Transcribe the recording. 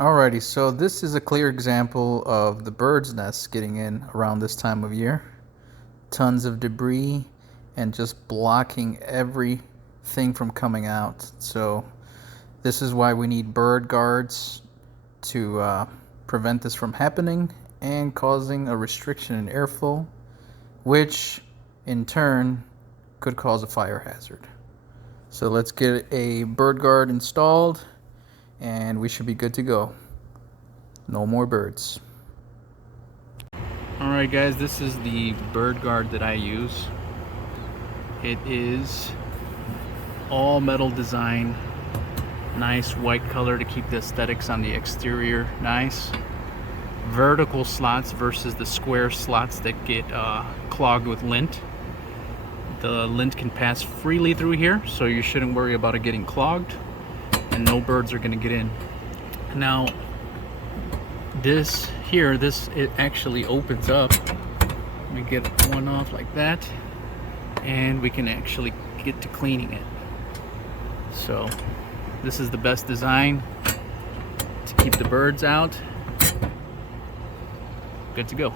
Alrighty, so this is a clear example of the bird's nest getting in around this time of year. Tons of debris and just blocking everything from coming out. So this is why we need bird guards to prevent this from happening and causing a restriction in airflow, which in turn could cause a fire hazard. So let's get a bird guard installed and we should be good to go. No more birds. Alright guys, this is the bird guard that I use. It is all metal design, nice white color to keep the aesthetics on the exterior nice. Vertical slots versus the square slots that get clogged with lint. The lint can pass freely through here, so you shouldn't worry about it getting clogged, and no birds are going to get in. Now this here, it actually opens up. Let me get one off like that, and we can actually get to cleaning it. So this is the best design to keep the birds out. Good to go.